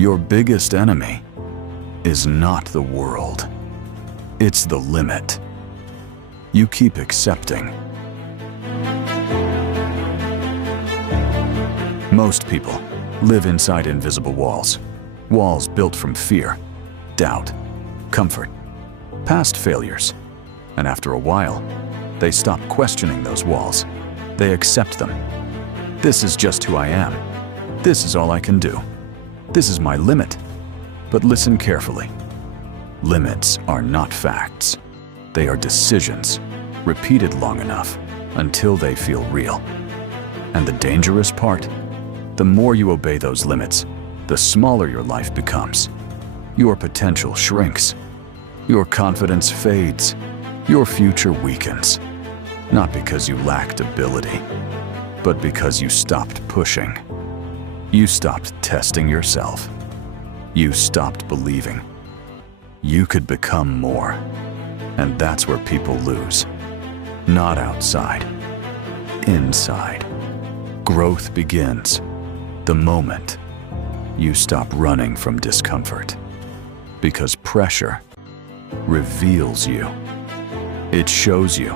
Your biggest enemy is not the world. It's the limit you keep accepting. Most people live inside invisible walls. Walls built from fear, doubt, comfort, past failures. And after a while, they stop questioning those walls. They accept them. This is just who I am. This is all I can do. This is my limit. But listen carefully. Limits are not facts. They are decisions, repeated long enough until they feel real. And the dangerous part? The more you obey those limits, the smaller your life becomes. Your potential shrinks. Your confidence fades. Your future weakens. Not because you lacked ability, but because you stopped pushing. You stopped testing yourself. You stopped believing you could become more. And that's where people lose. Not outside, inside. Growth begins the moment you stop running from discomfort. Because pressure reveals you. It shows you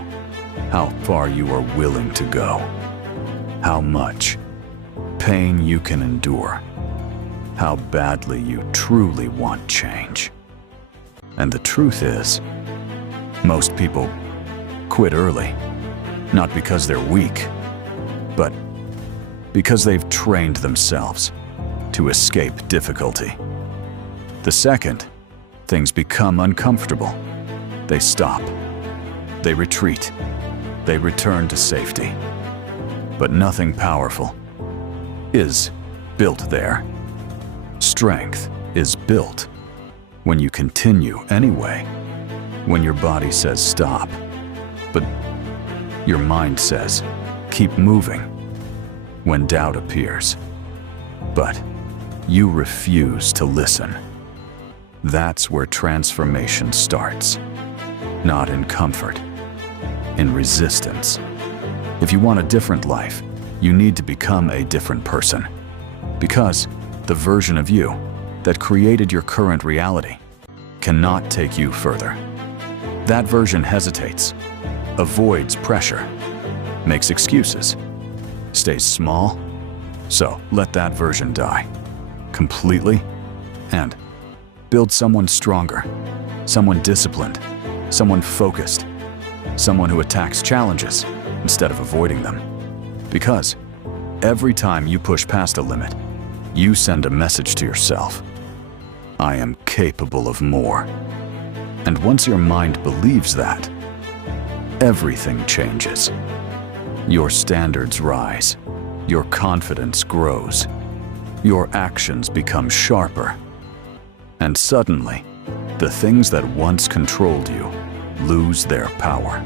how far you are willing to go, how much pain you can endure, how badly you truly want change. And the truth is, most people quit early, not because they're weak, but because they've trained themselves to escape difficulty. The second things become uncomfortable, they stop, they retreat, they return to safety. But nothing powerful is built there. Strength is built when you continue anyway, when your body says stop, but your mind says keep moving, when doubt appears, but you refuse to listen. That's where transformation starts, not in comfort, in resistance. If you want a different life, you need to become a different person. Because the version of you that created your current reality cannot take you further. That version hesitates, avoids pressure, makes excuses, stays small. So let that version die completely and build someone stronger, someone disciplined, someone focused, someone who attacks challenges instead of avoiding them. Because every time you push past a limit, you send a message to yourself. I am capable of more. And once your mind believes that, everything changes. Your standards rise, your confidence grows, your actions become sharper. And suddenly, the things that once controlled you lose their power.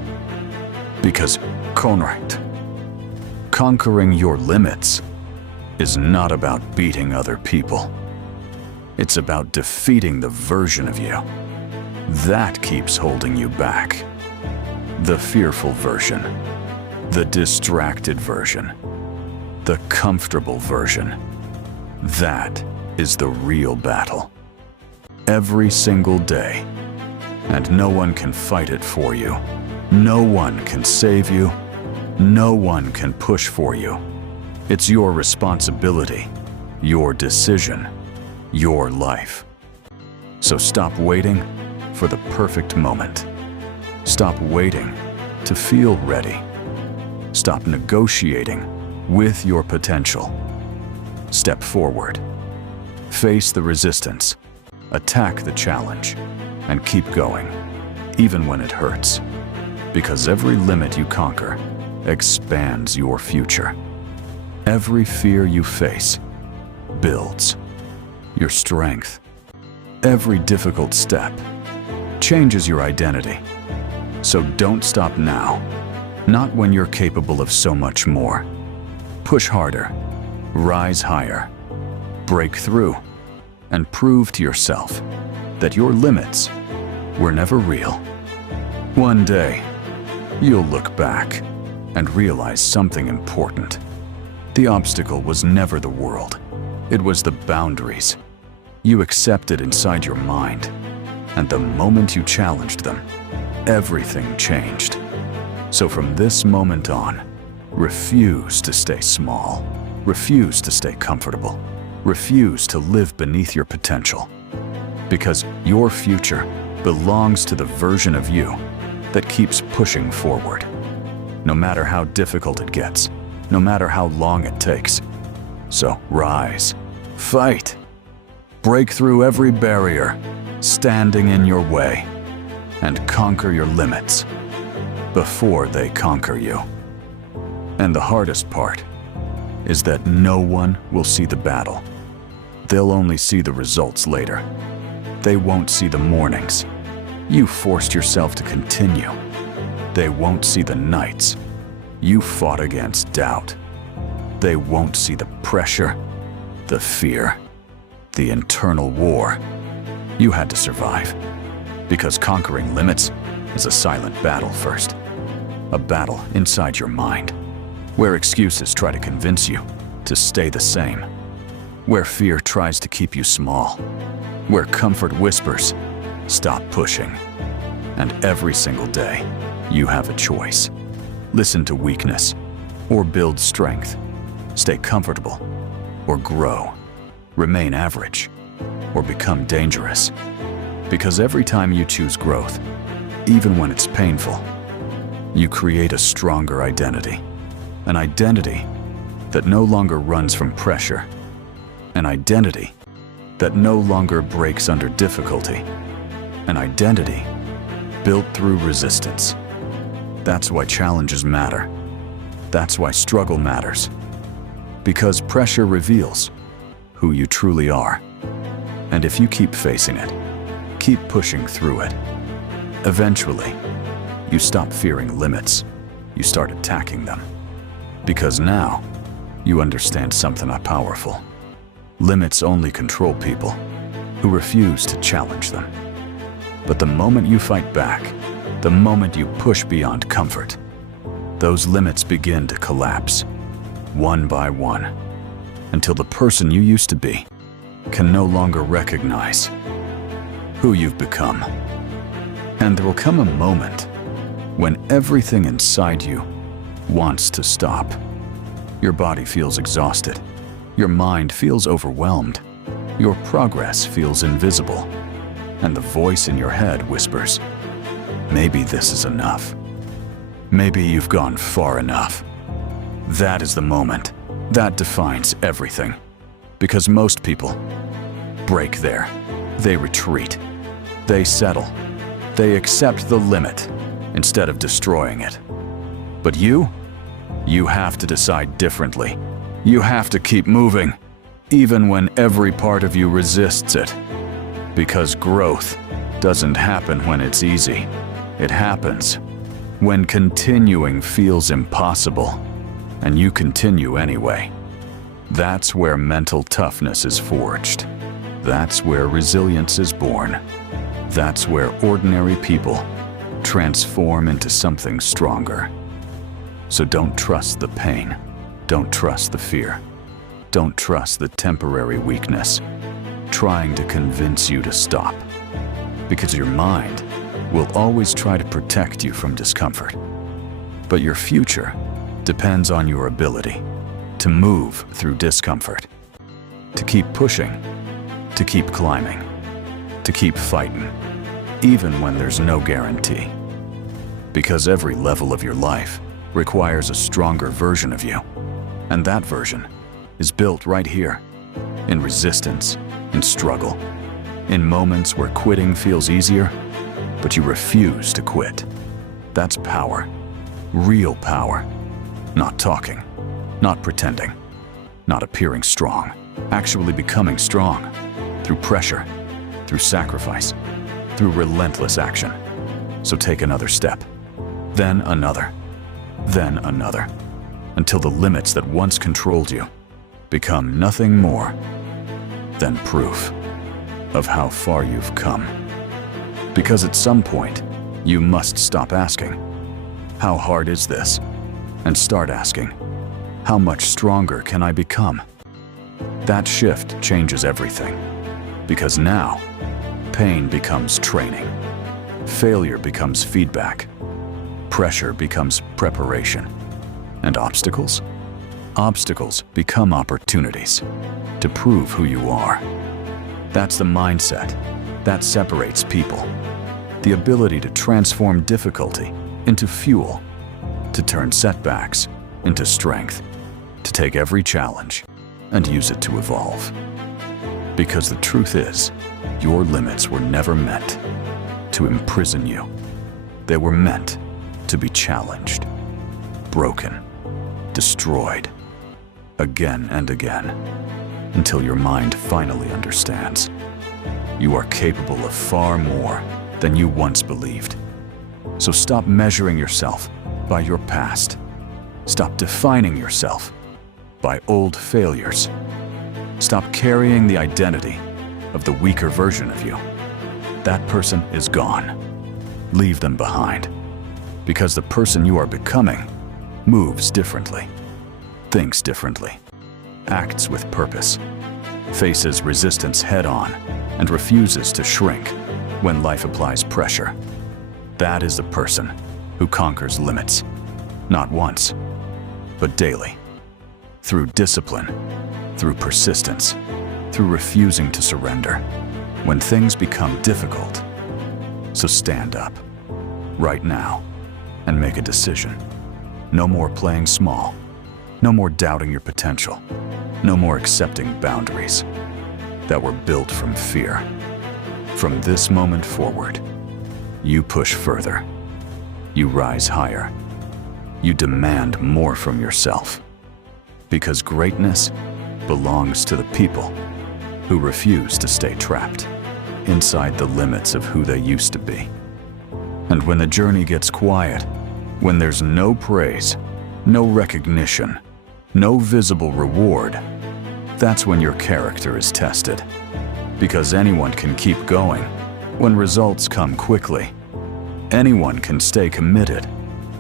Because conquering your limits is not about beating other people. It's about defeating the version of you that keeps holding you back. The fearful version, the distracted version, the comfortable version. That is the real battle. Every single day. And no one can fight it for you. No one can save you. No one can push for you. It's your responsibility, your decision, your life. So stop waiting for the perfect moment. Stop waiting to feel ready. Stop negotiating with your potential. Step forward. Face the resistance. Attack the challenge. And keep going, even when it hurts. Because every limit you conquer expands your future. Every fear you face builds your strength. Every difficult step changes your identity. So don't stop now, not when you're capable of so much more. Push harder, rise higher, break through, and prove to yourself that your limits were never real. One day, you'll look back and realize something important. The obstacle was never the world. It was the boundaries You accepted inside your mind, and the moment you challenged them, everything changed. So from this moment on, refuse to stay small. Refuse to stay comfortable. Refuse to live beneath your potential. Because your future belongs to the version of you that keeps pushing forward. No matter how difficult it gets, no matter how long it takes. So rise, fight, break through every barrier standing in your way, and conquer your limits before they conquer you. And the hardest part is that no one will see the battle. They'll only see the results later. They won't see the mornings you forced yourself to continue. They won't see the nights you fought against doubt. They won't see the pressure, the fear, the internal war you had to survive. Because conquering limits is a silent battle first. A battle inside your mind, where excuses try to convince you to stay the same. Where fear tries to keep you small. Where comfort whispers, stop pushing. And every single day, you have a choice. Listen to weakness, or build strength. Stay comfortable, or grow. Remain average, or become dangerous. Because every time you choose growth, even when it's painful, you create a stronger identity. An identity that no longer runs from pressure. An identity that no longer breaks under difficulty. An identity built through resistance. That's why challenges matter. That's why struggle matters. Because pressure reveals who you truly are. And if you keep facing it, keep pushing through it, eventually, you stop fearing limits. You start attacking them. Because now, you understand something powerful. Limits only control people who refuse to challenge them. But the moment you fight back, the moment you push beyond comfort, those limits begin to collapse, one by one, until the person you used to be can no longer recognize who you've become. And there will come a moment when everything inside you wants to stop. Your body feels exhausted. Your mind feels overwhelmed. Your progress feels invisible. And the voice in your head whispers, maybe this is enough. Maybe you've gone far enough. That is the moment. That defines everything. Because most people break there. They retreat. They settle. They accept the limit instead of destroying it. But you have to decide differently. You have to keep moving, even when every part of you resists it. Because growth doesn't happen when it's easy. It happens when continuing feels impossible, and you continue anyway. That's where mental toughness is forged. That's where resilience is born. That's where ordinary people transform into something stronger. So don't trust the pain. Don't trust the fear. Don't trust the temporary weakness trying to convince you to stop. Because your mind will always try to protect you from discomfort. But your future depends on your ability to move through discomfort, to keep pushing, to keep climbing, to keep fighting, even when there's no guarantee. Because every level of your life requires a stronger version of you. And that version is built right here, in resistance, in struggle, in moments where quitting feels easier, but you refuse to quit. That's power, real power. Not talking, not pretending, not appearing strong, actually becoming strong through pressure, through sacrifice, through relentless action. So take another step, then another, until the limits that once controlled you become nothing more than proof of how far you've come. Because at some point, you must stop asking, how hard is this? And start asking, how much stronger can I become? That shift changes everything. Because now, pain becomes training. Failure becomes feedback. Pressure becomes preparation. And obstacles? Obstacles become opportunities to prove who you are. That's the mindset that separates people. The ability to transform difficulty into fuel, to turn setbacks into strength, to take every challenge and use it to evolve. Because the truth is, your limits were never meant to imprison you. They were meant to be challenged, broken, destroyed, again and again, until your mind finally understands. You are capable of far more than you once believed. So stop measuring yourself by your past. Stop defining yourself by old failures. Stop carrying the identity of the weaker version of you. That person is gone. Leave them behind. Because the person you are becoming moves differently, thinks differently, acts with purpose, faces resistance head-on, and refuses to shrink when life applies pressure. That is the person who conquers limits, not once, but daily. Through discipline, through persistence, through refusing to surrender when things become difficult. So stand up, right now, and make a decision. No more playing small. No more doubting your potential. No more accepting boundaries that were built from fear. From this moment forward, you push further. You rise higher. You demand more from yourself. Because greatness belongs to the people who refuse to stay trapped inside the limits of who they used to be. And when the journey gets quiet, when there's no praise, no recognition, no visible reward, that's when your character is tested. Because anyone can keep going when results come quickly. Anyone can stay committed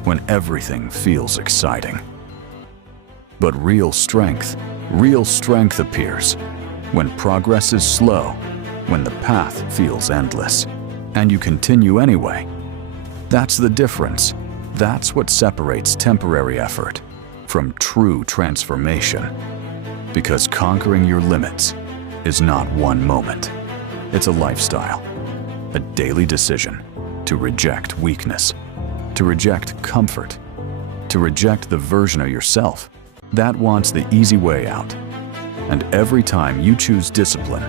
when everything feels exciting. But real strength appears when progress is slow, when the path feels endless, and you continue anyway. That's the difference. That's what separates temporary effort from true transformation. Because conquering your limits is not one moment. It's a lifestyle, a daily decision to reject weakness, to reject comfort, to reject the version of yourself that wants the easy way out. And every time you choose discipline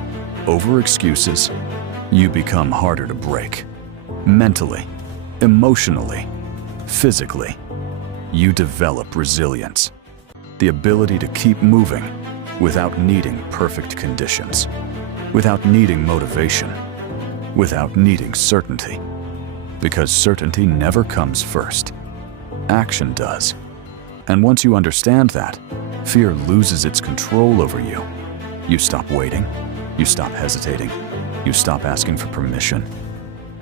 over excuses, you become harder to break. Mentally, emotionally, physically, you develop resilience, the ability to keep moving without needing perfect conditions, without needing motivation, without needing certainty. Because certainty never comes first. Action does. And once you understand that, fear loses its control over you. You stop waiting. You stop hesitating. You stop asking for permission.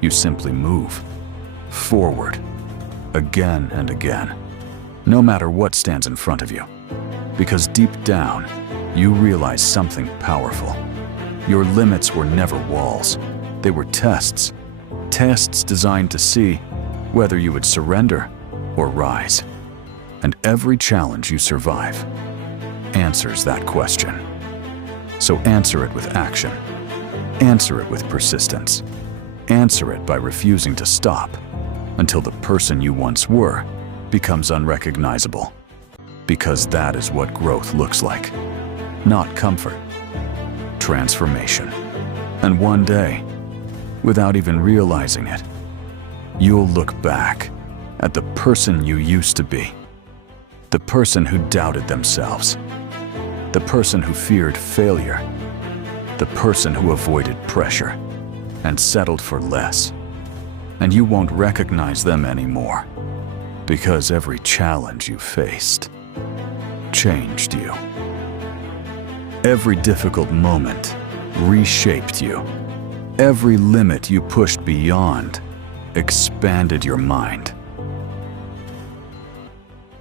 You simply move forward, again and again, no matter what stands in front of you. Because deep down, you realize something powerful. Your limits were never walls. They were tests. Tests designed to see whether you would surrender or rise. And every challenge you survive answers that question. So answer it with action. Answer it with persistence. Answer it by refusing to stop until the person you once were becomes unrecognizable. Because that is what growth looks like. Not comfort. Transformation. And one day, without even realizing it, you'll look back at the person you used to be. The person who doubted themselves. The person who feared failure. The person who avoided pressure and settled for less. And you won't recognize them anymore, because every challenge you faced changed you. Every difficult moment reshaped you. Every limit you pushed beyond expanded your mind.